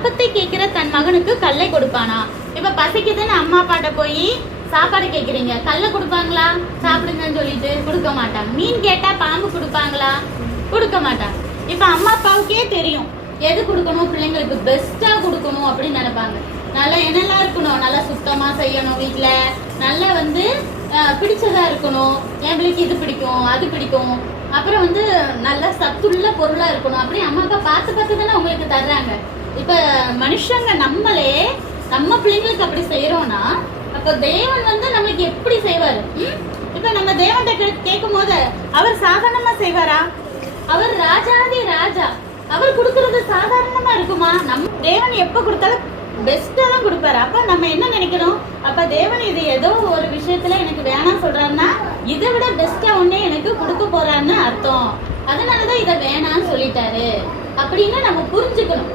அப்பத்தை கேட்கிற தன் மகனுக்கு கல்லை கொடுப்பானா? இப்ப பசிக்குதுன்னு அம்மா அப்பாட்ட போய் சாப்பாடு கேக்குறீங்க, கல்லை கொடுப்பாங்களா? சாப்பிடுங்கன்னு சொல்லிட்டு கொடுக்க மாட்டாங்க. மீன் கேட்டா பாம்பு கொடுப்பாங்களா? கொடுக்க மாட்டாங்க. இப்ப அம்மா அப்பாவுக்கே தெரியும் எது கொடுக்கணும், பிள்ளைங்களுக்கு பெஸ்டா கொடுக்கணும் அப்படின்னு நினைப்பாங்க. நல்லா என்னெல்லாம் இருக்கணும், நல்லா சுத்தமா செய்யணும், வீட்டுல நல்லா பிடிச்சதா இருக்கணும், என் பிள்ளைக்கு இது பிடிக்கும் அது பிடிக்கும், அப்புறம் நல்ல சத்துள்ள பொருளா இருக்கணும். அப்படி அம்மா அப்பா பார்த்து பார்த்து தானே உங்களுக்கு தர்றாங்க. இப்ப மனுஷங்க நம்மளே நம்ம பிள்ளைங்களுக்கு அப்படி செய்யறோம்னா அப்ப தேவன் நம்மளுக்கு எப்படி செய்வாரு? இப்ப நம்ம தேவன் கேட்கும் போது அவர் சாதாரணமா செய்வாரா? அவர் ராஜாதி ராஜா, அவர் கொடுக்கறது சாதாரணமா இருக்குமா? நம்ம தேவன் எப்ப கொடுத்தாலும் பெஸ்டா தான் கொடுப்பாரு. அப்ப நம்ம என்ன நினைக்கணும், அப்ப தேவன் இது ஏதோ ஒரு விஷயத்துல எனக்கு வேணாம் சொல்றாருன்னா இதை விட பெஸ்டா ஒன்னே எனக்கு கொடுக்க போறாருன்னு அர்த்தம். அதனாலதான் இதை வேணான்னு சொல்லிட்டாரு அப்படின்னு நம்ம புரிஞ்சுக்கணும்.